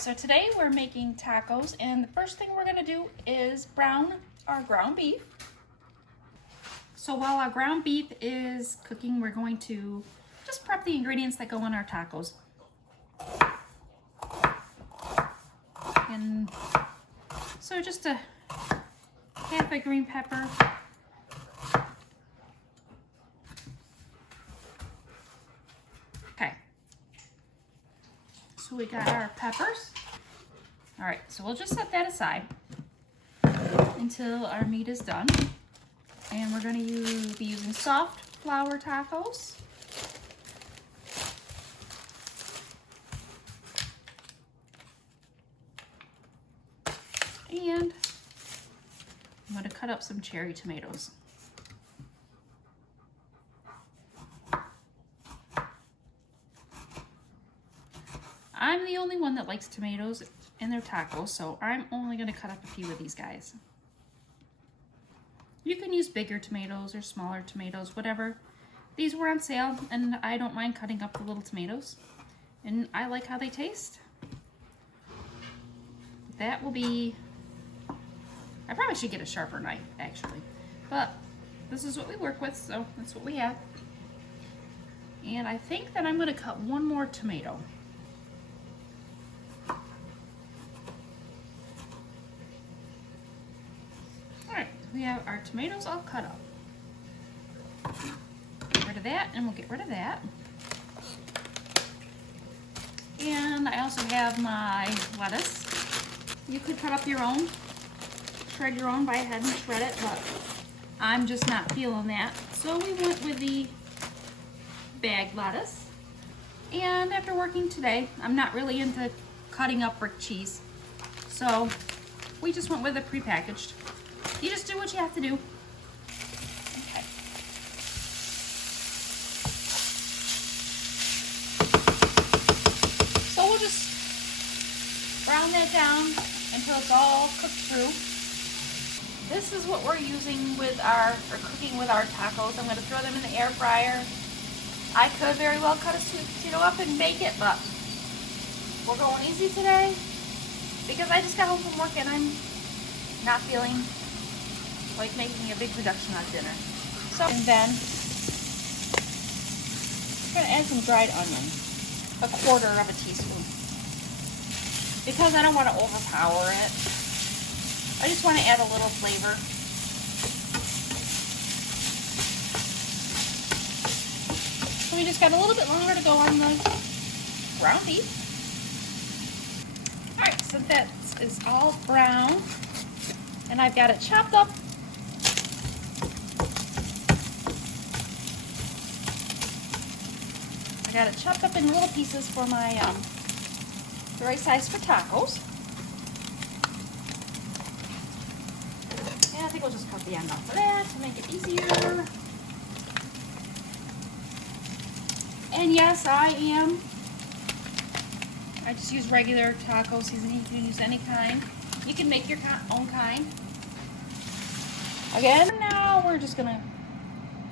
so today we're making tacos, and the first thing we're gonna do is brown our ground beef. So while our ground beef is cooking, we're going to just prep the ingredients that go in our tacos. And so just a half a green pepper. Okay. So we got our peppers. All right, so we'll just set that aside until our meat is done. And we're gonna be using soft flour tacos. And I'm gonna cut up some cherry tomatoes. I'm the only one that likes tomatoes in their tacos, so I'm only gonna cut up a few of these guys. You can use bigger tomatoes or smaller tomatoes, whatever. These were on sale, and I don't mind cutting up the little tomatoes. And I like how they taste. That will be... I probably should get a sharper knife, actually. But this is what we work with, so that's what we have. And I think that I'm going to cut one more tomato. Alright, we have our tomatoes all cut up. Get rid of that, and we'll get rid of that. And I also have my lettuce. You could cut up your own. Shred your own, buy ahead and shred it, but I'm just not feeling that. So we went with the bagged lettuce. And after working today, I'm not really into cutting up brick cheese. So we just went with the prepackaged. You just do what you have to do. Okay. So we'll just brown that down until it's all cooked through. This is what we're using with or cooking with our tacos. I'm going to throw them in the air fryer. I could very well cut a sweet potato up and bake it, but we're going easy today because I just got home from work and I'm not feeling like making a big production on dinner. So, and then we're going to add some dried onion, 1/4 of a teaspoon, because I don't want to overpower it. I just want to add a little flavor. So we just got a little bit longer to go on the ground beef. Alright, so that is all brown. And I've got it chopped up. I got it chopped up in little pieces for my, the right size for tacos. I think we'll just cut the end off of that to make it easier. And yes, I just use regular taco seasoning. You can use any kind. You can make your own kind. Again, now we're just gonna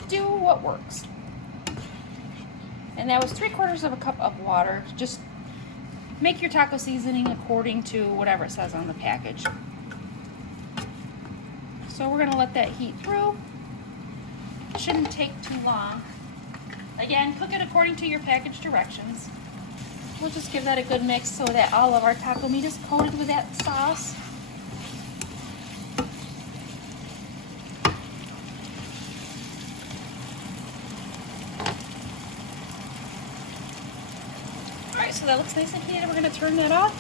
do what works. And that was 3/4 of a cup of water. Just make your taco seasoning according to whatever it says on the package. So we're going to let that heat through. It shouldn't take too long. Again, cook it according to your package directions. We'll just give that a good mix so that all of our taco meat is coated with that sauce. Alright, so that looks nice and heated. We're going to turn that off.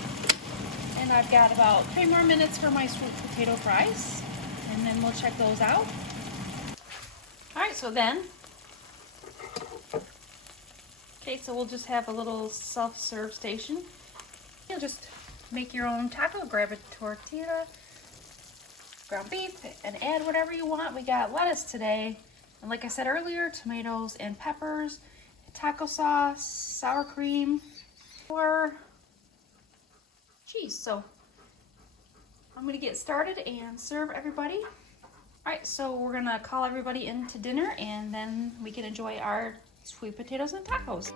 And I've got about 3 more minutes for my sweet potato fries. And then we'll check those out. Alright, so then, so we'll just have a little self-serve station. You'll just make your own taco, grab a tortilla, ground beef, and add whatever you want. We got lettuce today, and like I said earlier, tomatoes and peppers, taco sauce, sour cream, or cheese. So I'm gonna get started and serve everybody. Alright, so we're gonna call everybody in to dinner and then we can enjoy our sweet potatoes and tacos.